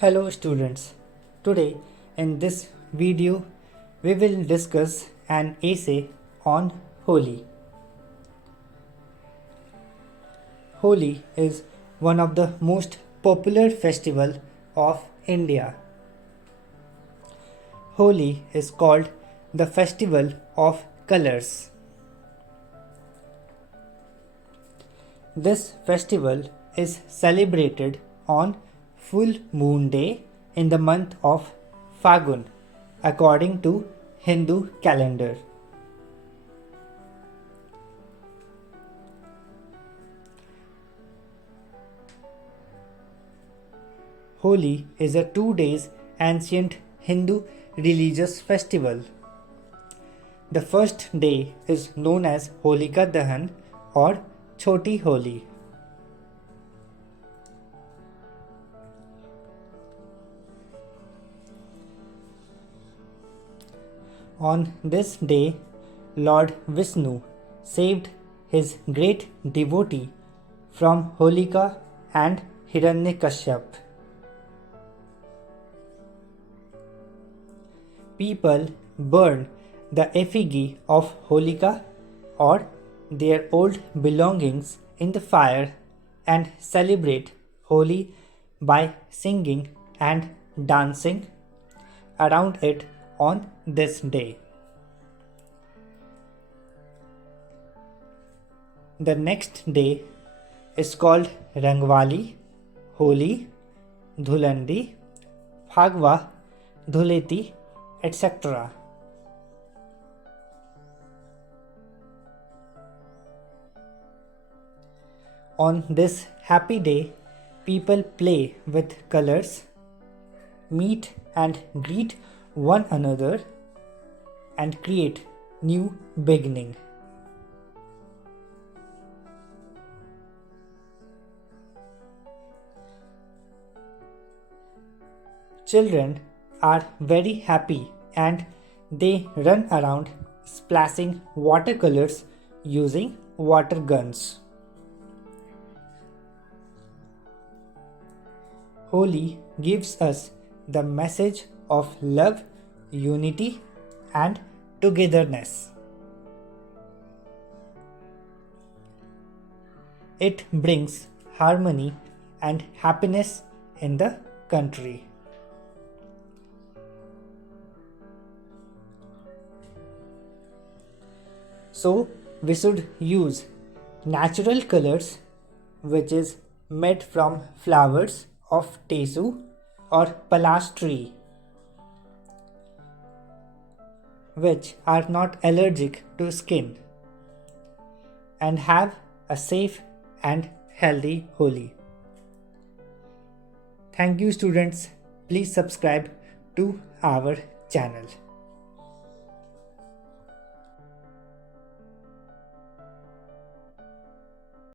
Hello students, today in this video we will discuss an essay on Holi. Holi is one of the most popular festival of India. Holi is called the festival of colors. This festival is celebrated on full moon day in the month of Fagun according to Hindu calendar. Holi is a 2 days ancient Hindu religious festival. The first day is known as Holika Dahan or Choti Holi. On this day, Lord Vishnu saved his great devotee from Holika and Hiranyakashyap. People burn the effigy of Holika or their old belongings in the fire and celebrate Holi by singing and dancing around it on this day. The next day is called Rangwali, Holi, Dhulandi, Phagwa, Dhuleti, etc. On this happy day, people play with colors, meet and greet one another, and create new beginning. Children are very happy and they run around splashing watercolors using water guns. Holi gives us the message of love, unity, and togetherness. It brings harmony and happiness in the country. So, we should use natural colors which is made from flowers of tesu or palash tree, which are not allergic to skin, and have a safe and healthy Holi. Thank you students. Please subscribe to our channel.